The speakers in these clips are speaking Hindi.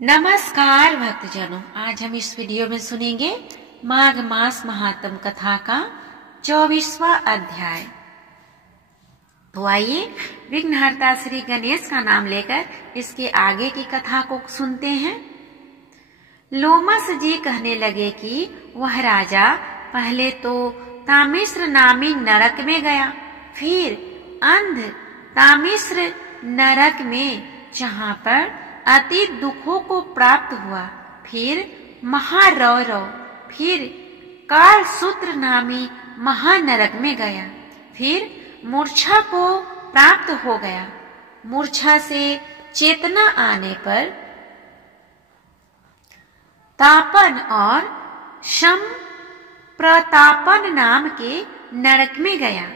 नमस्कार भक्तजनों, आज हम इस वीडियो में सुनेंगे माघ मास महात्म कथा का 24वां अध्याय। तो आइए विघ्नहर्ता श्री गणेश का नाम लेकर इसके आगे की कथा को सुनते हैं। लोमस जी कहने लगे कि वह राजा पहले तो तामिश्र नामी नरक में गया, फिर अंध तामिश्र नरक में जहाँ पर अति दुखों को प्राप्त हुआ, फिर महारौरव, फिर काल सूत्र नामी महानरक में गया, फिर मूर्छा को प्राप्त हो गया। मूर्छा से चेतना आने पर तापन और शम प्रतापन नाम के नरक में गया।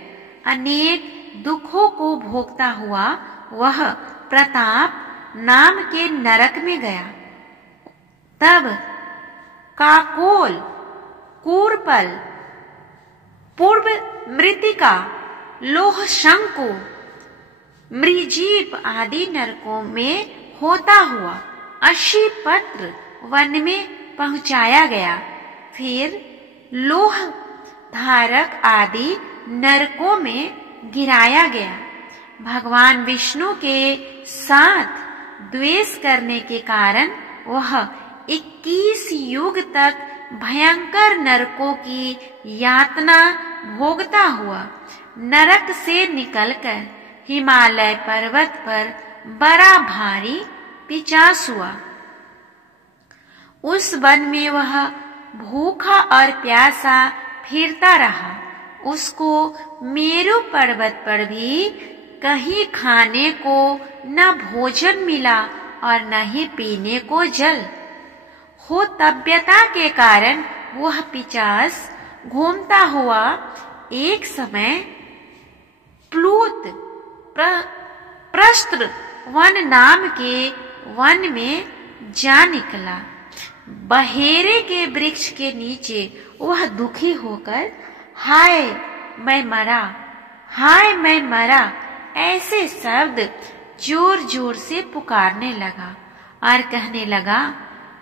अनेक दुखों को भोगता हुआ वह प्रताप नाम के नरक में गया। तब काकोल, कूरपल, पूर्व मृतिका, लोह शंकु, मृजीप आदि नरकों में होता हुआ अशीपत्र वन में पहुंचाया गया। फिर लोह धारक आदि नरकों में गिराया गया। भगवान विष्णु के साथ द्वेष करने के कारण वह 21 युग तक भयंकर नरकों की यातना भोगता हुआ नरक से निकलकर हिमालय पर्वत पर बड़ा भारी पिचास हुआ। उस वन में वह भूखा और प्यासा फिरता रहा। उसको मेरु पर्वत पर भी कहीं खाने को न भोजन मिला और न ही पीने को जल। हो तब्यता के कारण वह पिचास घूमता हुआ एक समय प्लूत प्रस्त्र वन नाम के वन में जा निकला। बहेरे के वृक्ष के नीचे वह दुखी होकर हाय मैं मरा, हाय मैं मरा ऐसे शब्द जोर जोर से पुकारने लगा और कहने लगा,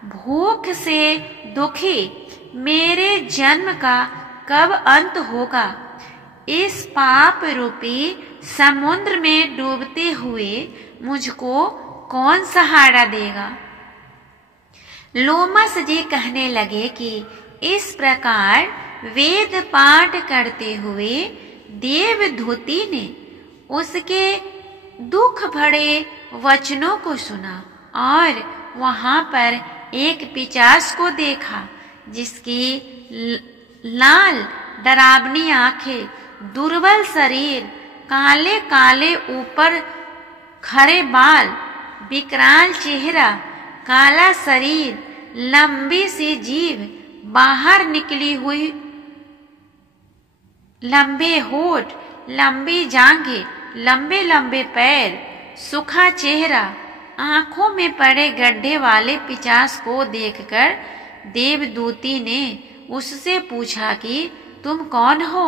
भूख से दुखी मेरे जन्म का कब अंत होगा? इस पाप रूपी समुद्र में डूबते हुए मुझको कौन सहारा देगा? लोमस जी कहने लगे कि इस प्रकार वेद पाठ करते हुए देवधूति ने उसके दुख भरे वचनों को सुना और वहां पर एक पिचास को देखा, जिसकी लाल डरावनी आंखें, दुर्बल शरीर, काले काले ऊपर खड़े बाल, विकराल चेहरा, काला शरीर, लंबी सी जीभ, बाहर निकली हुई लंबे होठ, लंबी जांघें, लंबे लंबे पैर, सूखा चेहरा, आंखों में पड़े गड्ढे वाले पिचास को देखकर देवदूती ने उससे पूछा कि तुम कौन हो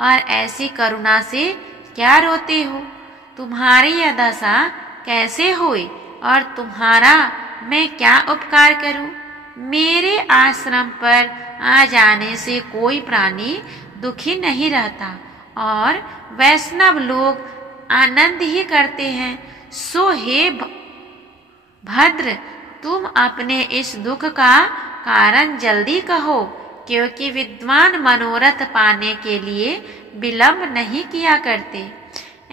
और ऐसी करुणा से क्या रोते हो? तुम्हारी यह दशा कैसे हुई और तुम्हारा मैं क्या उपकार करूं? मेरे आश्रम पर आ जाने से कोई प्राणी दुखी नहीं रहता और वैष्णव लोग आनंद ही करते हैं। सो हे भद्र, तुम अपने इस दुख का कारण जल्दी कहो, क्योंकि विद्वान मनोरथ पाने के लिए विलंब नहीं किया करते।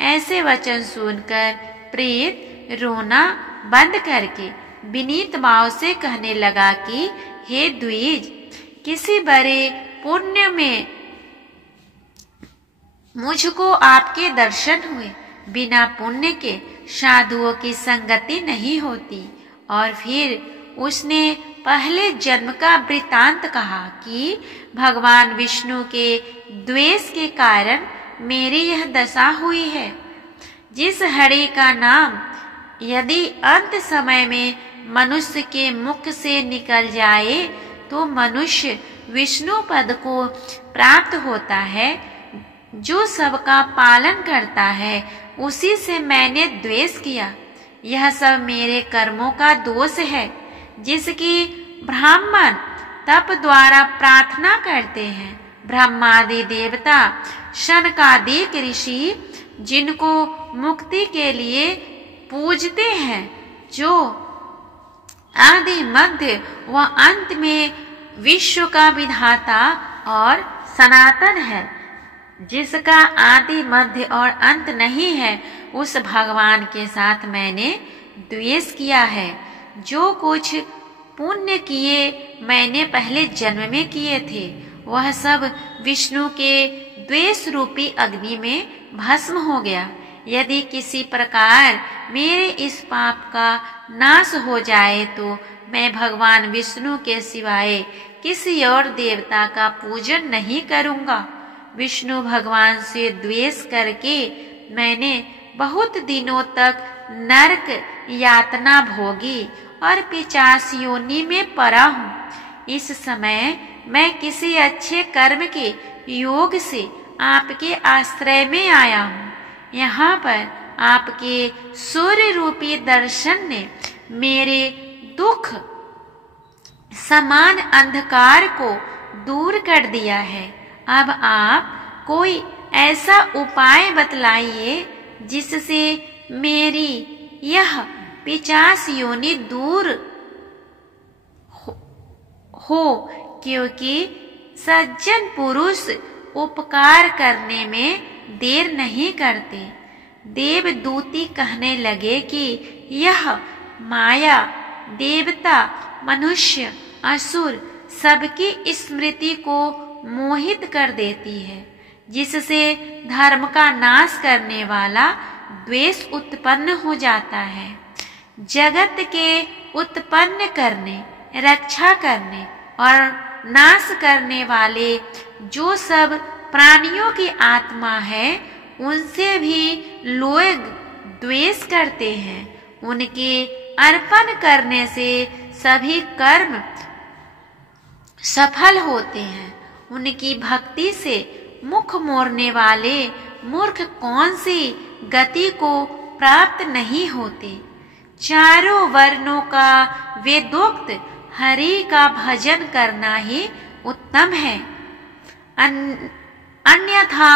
ऐसे वचन सुनकर प्रेत रोना बंद करके विनीत भाव से कहने लगा कि हे द्विज, किसी बड़े पुण्य में मुझको आपके दर्शन हुए। बिना पुण्य के साधुओं की संगति नहीं होती। और फिर उसने पहले जन्म का वृतांत कहा कि भगवान विष्णु के द्वेष के कारण मेरी यह दशा हुई है। जिस हरि का नाम यदि अंत समय में मनुष्य के मुख से निकल जाए तो मनुष्य विष्णु पद को प्राप्त होता है। जो सबका पालन करता है उसी से मैंने द्वेष किया। यह सब मेरे कर्मों का दोष है। जिसकी ब्राह्मण तप द्वारा प्रार्थना करते हैं। ब्रह्मादि देवता, शनकादिक ऋषि जिनको मुक्ति के लिए पूजते हैं, जो आदि मध्य व अंत में विश्व का विधाता और सनातन है, जिसका आदि मध्य और अंत नहीं है, उस भगवान के साथ मैंने द्वेष किया है। जो कुछ पुण्य किए मैंने पहले जन्म में किए थे, वह सब विष्णु के द्वेष रूपी अग्नि में भस्म हो गया। यदि किसी प्रकार मेरे इस पाप का नाश हो जाए तो मैं भगवान विष्णु के सिवाय किसी और देवता का पूजन नहीं करूँगा। विष्णु भगवान से द्वेष करके मैंने बहुत दिनों तक नरक यातना भोगी और पिशाच योनि में पड़ा हूँ। इस समय मैं किसी अच्छे कर्म के योग से आपके आश्रय में आया हूँ। यहाँ पर आपके सूर्य रूपी दर्शन ने मेरे दुख समान अंधकार को दूर कर दिया है। अब आप कोई ऐसा उपाय बतलाइए जिससे मेरी यह पिशाच योनि दूर हो, क्योंकि सज्जन पुरुष उपकार करने में देर नहीं करते। देवदूती कहने लगे कि यह माया देवता, मनुष्य, असुर सबकी स्मृति को मोहित कर देती है, जिससे धर्म का नाश करने वाला द्वेष उत्पन्न हो जाता है। जगत के उत्पन्न करने, रक्षा करने और नाश करने वाले जो सब प्राणियों की आत्मा है, उनसे भी लोग द्वेष करते हैं। उनके अर्पण करने से सभी कर्म सफल होते हैं। उनकी भक्ति से मुख मोड़ने वाले मूर्ख कौन सी गति को प्राप्त नहीं होते। चारों वर्णों का वेदोक्त हरि का भजन करना ही उत्तम है। अन्यथा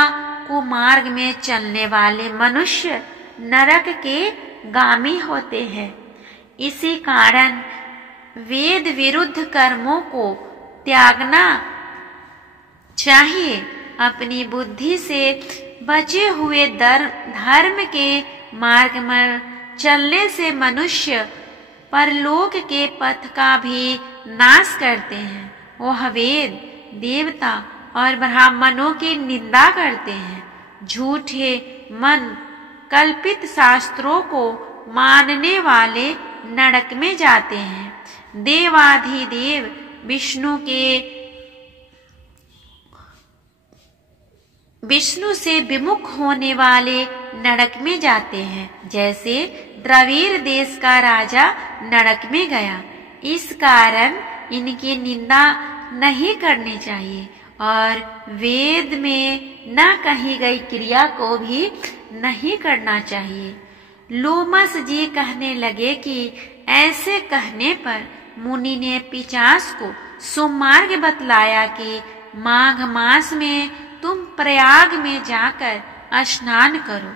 कुमार्ग में चलने वाले मनुष्य नरक के गामी होते हैं। इसी कारण वेद विरुद्ध कर्मों को त्यागना चाहिए। अपनी बुद्धि से बचे हुए धर्म के मार्ग में चलने से मनुष्य परलोक के पथ का भी नाश करते हैं। वह वेद, देवता और ब्राह्मणों की निंदा करते हैं। झूठे मन कल्पित शास्त्रों को मानने वाले नरक में जाते हैं। देवाधिदेव विष्णु से विमुख होने वाले नरक में जाते हैं, जैसे द्रविड़ देश का राजा नरक में गया। इस कारण इनकी निंदा नहीं करनी चाहिए और वेद में न कही गई क्रिया को भी नहीं करना चाहिए। लोमस जी कहने लगे कि ऐसे कहने पर मुनि ने पिशाच को सुमार्ग बतलाया कि माघ मास में तुम प्रयाग में जाकर स्नान करो,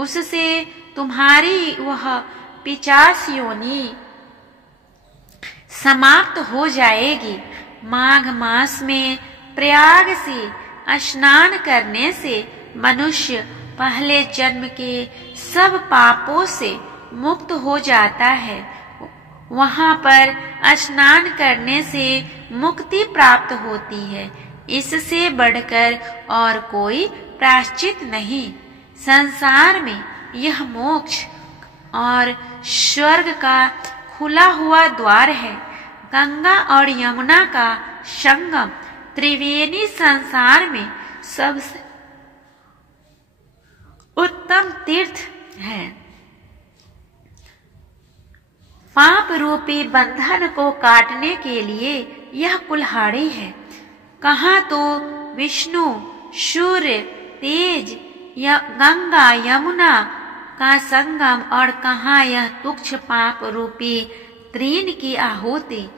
उससे तुम्हारी वह पिशाच योनि समाप्त हो जाएगी। माघ मास में प्रयाग से स्नान करने से मनुष्य पहले जन्म के सब पापों से मुक्त हो जाता है। वहां पर स्नान करने से मुक्ति प्राप्त होती है। इससे बढ़कर और कोई प्रायश्चित नहीं। संसार में यह मोक्ष और स्वर्ग का खुला हुआ द्वार है। गंगा और यमुना का संगम त्रिवेणी संसार में सबसे उत्तम तीर्थ है। पाप रूपी बंधन को काटने के लिए यह कुल्हाड़ी है। कहाँ तो विष्णु, सूर्य, तेज या गंगा यमुना का संगम और कहाँ यह तुक्ष पाप रूपी तृण की आहुति।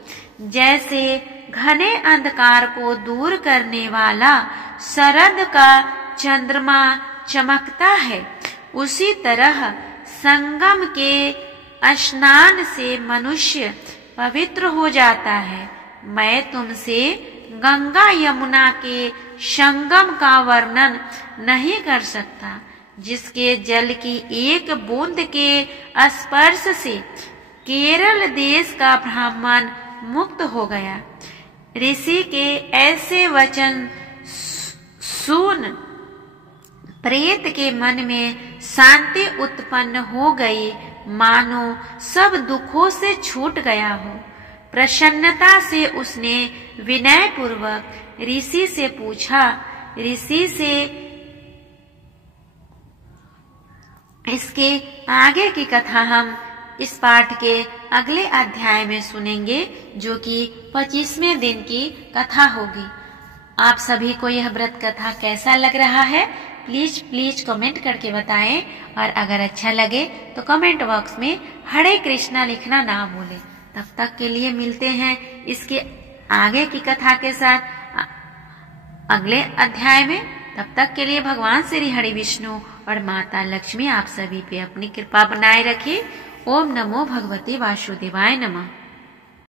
जैसे घने अंधकार को दूर करने वाला शरद का चंद्रमा चमकता है, उसी तरह संगम के स्नान से मनुष्य पवित्र हो जाता है। मैं तुमसे गंगा यमुना के संगम का वर्णन नहीं कर सकता, जिसके जल की एक बूंद के स्पर्श से केरल देश का ब्राह्मण मुक्त हो गया। ऋषि के ऐसे वचन सुन प्रेत के मन में शांति उत्पन्न हो गई, मानो सब दुखों से छूट गया हो। प्रसन्नता से उसने विनय पूर्वक ऋषि से पूछा। ऋषि से इसके आगे की कथा हम इस पाठ के अगले अध्याय में सुनेंगे, जो कि 25वें दिन की कथा होगी। आप सभी को यह व्रत कथा कैसा लग रहा है, प्लीज कमेंट करके बताएं, और अगर अच्छा लगे तो कमेंट बॉक्स में हरे कृष्णा लिखना ना भूलें। तब तक के लिए मिलते हैं इसके आगे की कथा के साथ अगले अध्याय में। तब तक के लिए भगवान श्री हरि विष्णु और माता लक्ष्मी आप सभी पे अपनी कृपा बनाए रखें। ओम नमो भगवते वासुदेवाय नमः।